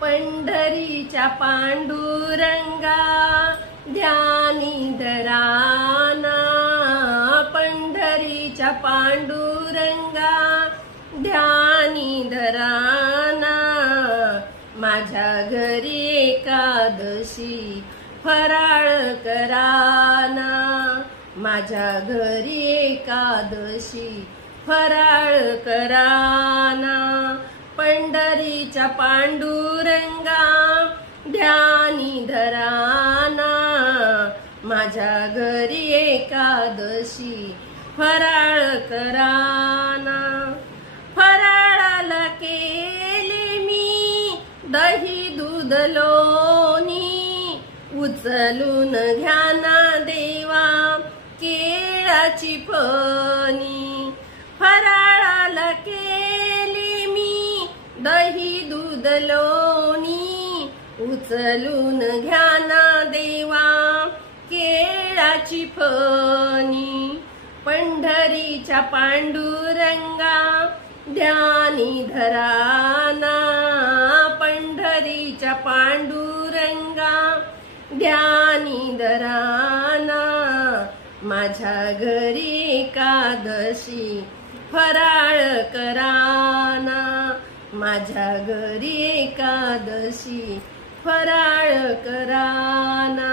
पंढरीच्या पांडुरंगा ध्यानी धराना, पंढरीच्या पांडुरंगा ध्यानी धराना। माझ्या घरी एकादशी फराळ कराना, माझ्या घरी एकादशी फराळ कराना। पंढरीच्या पांडुरंगा ध्यानी धराना, माझ्या घरी एकादशी फराळ कराना। फराळाला केले मी दही दूध लोणी, उचलून घ्या ना देवा केळाची फणी। फराळाला केले मी दही दूध लोणी, उचलून घ्या ना देवा केळाची फणी। पंढरीच्या पांडुरंगा ध्यानी धराना, पंढरीच्या पांडुरंगा ध्यानी धराना। माझ्या घरी एकादशी फराळ कराना, माझ्या घरी एकादशी फराळ कराना।